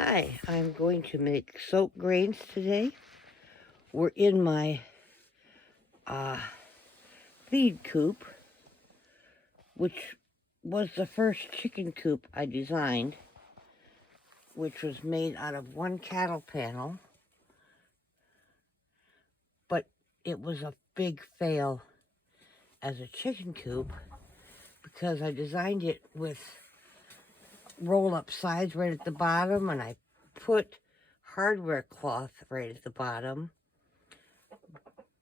Hi, I'm going to make soap grains today. We're in my feed coop, which was the first chicken coop I designed, which was made out of one cattle panel, but it was a big fail as a chicken coop because I designed it with roll-up sides right at the bottom, and I put hardware cloth right at the bottom.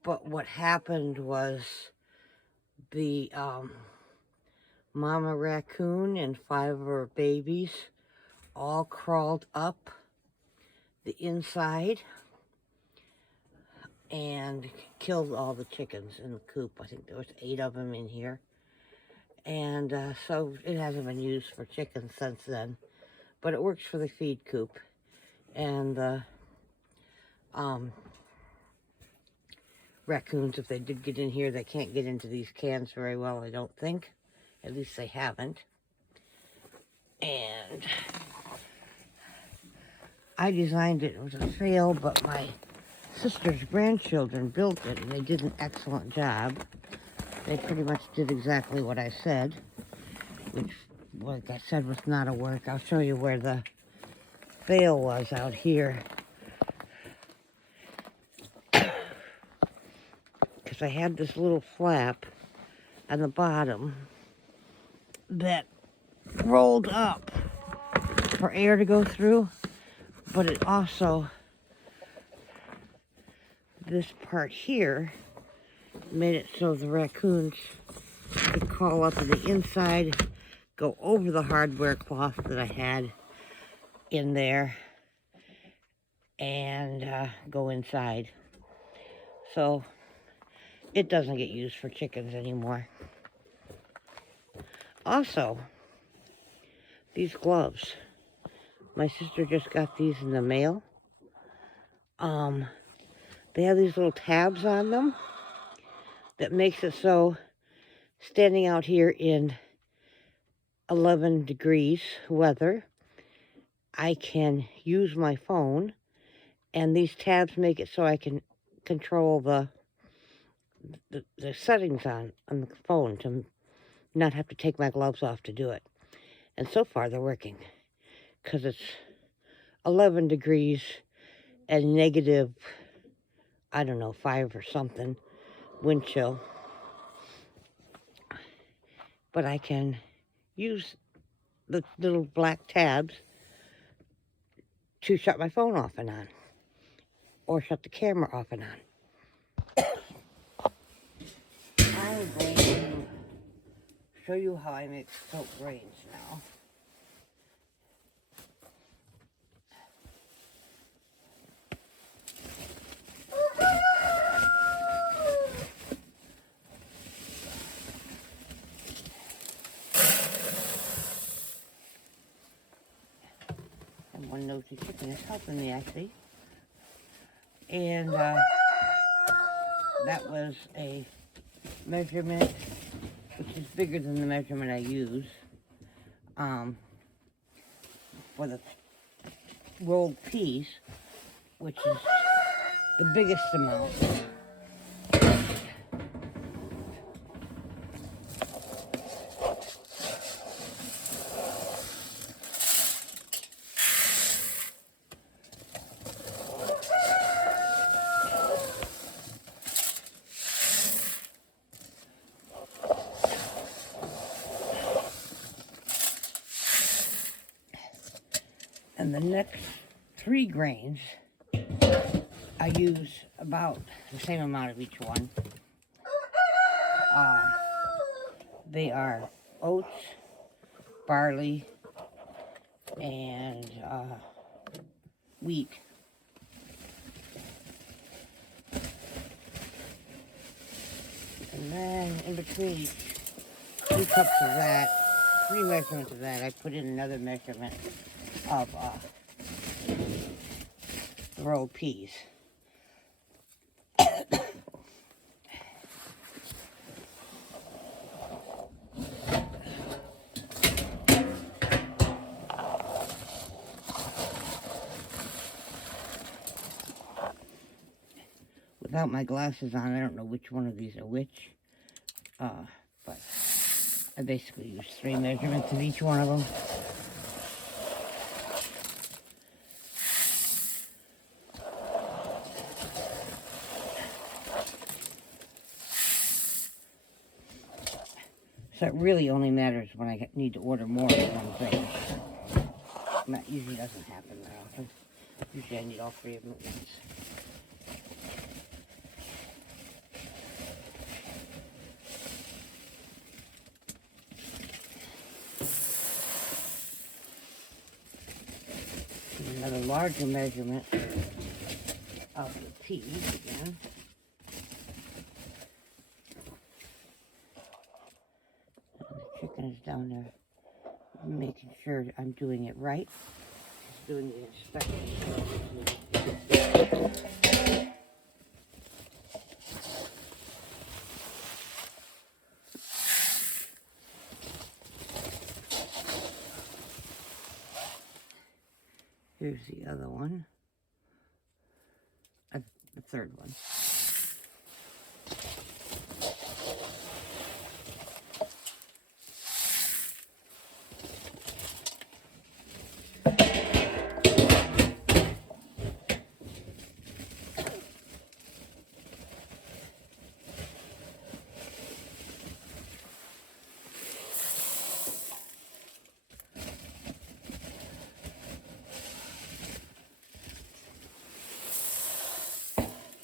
But what happened was the mama raccoon and 5 of her babies all crawled up the inside and killed all the chickens in the coop. I think there was 8 of them in here. And so it hasn't been used for chickens since then. But it works for the feed coop. And the raccoons, if they did get in here, they can't get into these cans very well, I don't think. At least they haven't. And I designed it. It was a fail, but my sister's grandchildren built it, and they did an excellent job. They pretty much did exactly what I said, which, like I said, was not a work. I'll show you where the fail was out here. Because I had this little flap on the bottom that rolled up for air to go through, but it also, this part here, made it so the raccoons could crawl up to the inside, go over the hardware cloth that I had in there, and go inside. So it doesn't get used for chickens anymore. Also, these gloves. My sister just got these in the mail. They have these little tabs on them that makes it so standing out here in 11 degrees weather, I can use my phone, and these tabs make it so I can control the settings on the phone to not have to take my gloves off to do it. And so far they're working, because it's 11 degrees and negative, I don't know, 5 or something wind chill. But I can use the little black tabs to shut my phone off and on, or shut the camera off and on. I'm going to show you how I make soap grains now. And one nosy chicken is helping me, I see. And that was a measurement which is bigger than the measurement I use for the rolled peas, which is the biggest amount. And the next 3 grains, I use about the same amount of each one. They are oats, barley, and wheat. And then in between each 2 cups of that, 3 measurements of that, I put in another measurement of rolled peas. Without my glasses on, I don't know which one of these are which. But I basically use 3 measurements of each one of them. So it really only matters when I need to order more than one thing. That usually doesn't happen very often. Usually I need all 3 of them at once. Another larger measurement of the peas again. And the chicken is down there making sure I'm doing it right. Just doing the inspection. Here's the other one. The third one.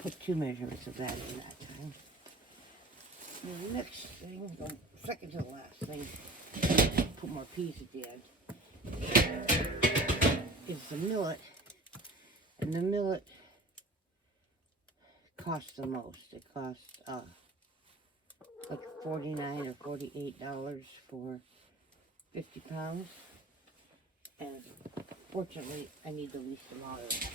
Put 2 measurements of that in that time. And the next thing, the second to the last thing, put more peas at the end, is the millet. And the millet costs the most. It costs like $49 or $48 for 50 pounds. And fortunately, I need the least amount of it.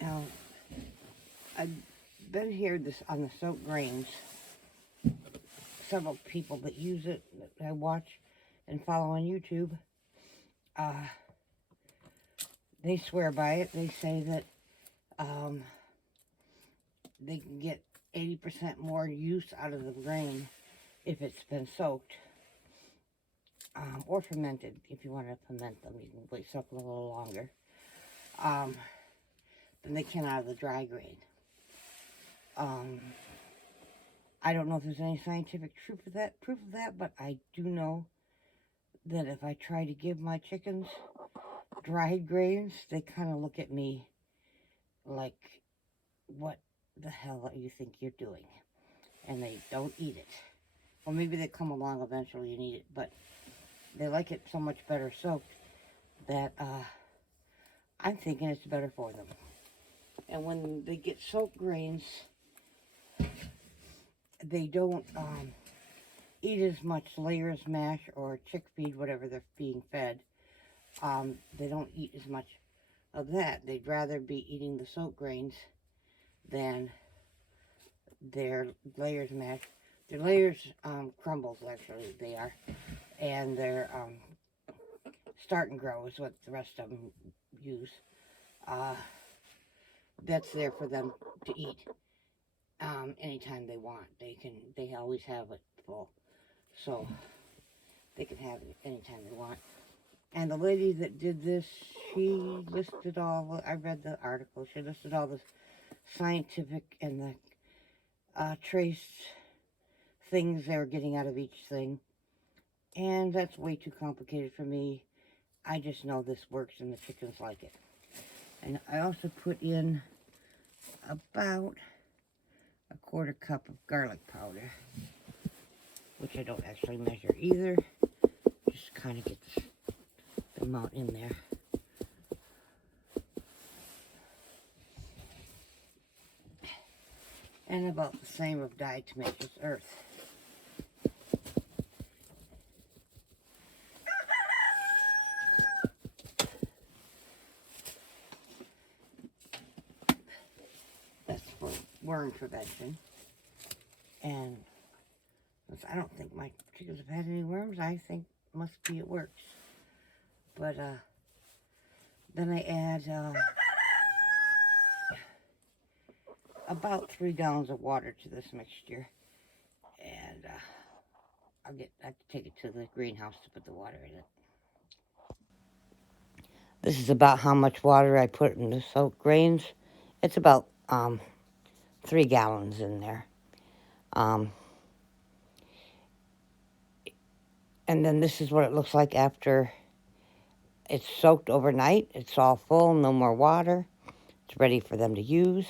Now, I've been here on the soaked grains. Several people that use it, that I watch and follow on YouTube, they swear by it. They say that they can get 80% more use out of the grain if it's been soaked or fermented. If you want to ferment them, you can wait soak them a little longer than they can out of the dry grain. I don't know if there's any scientific proof of that, but I do know that if I try to give my chickens dried grains, they kind of look at me like, what the hell do you think you're doing? And they don't eat it. Or maybe they come along eventually and eat it, but they like it so much better soaked that I'm thinking it's better for them. And when they get soaked grains, they don't eat as much layers mash or chick feed, whatever they're being fed. They don't eat as much of that. They'd rather be eating the soaked grains than their layers mash. Their layers crumbles, actually, they are. And their start and grow is what the rest of them use. That's there for them to eat anytime they want. They always have it full. So they can have it anytime they want. And the lady that did this, she listed I read the article, she listed all the scientific and the trace things they're getting out of each thing. And that's way too complicated for me. I just know this works and the chickens like it. And I also put in about a quarter cup of garlic powder, which I don't actually measure either. Just kind of gets the amount in there. And about the same of diatomaceous earth. That's for worm prevention. And I don't think my chickens have had any worms. I think must be it works. But then I add about 3 gallons of water to this mixture. And I have to take it to the greenhouse to put the water in it. This is about how much water I put in the soaked grains. It's about 3 gallons in there. And then this is what it looks like after it's soaked overnight. It's all full, no more water. It's ready for them to use.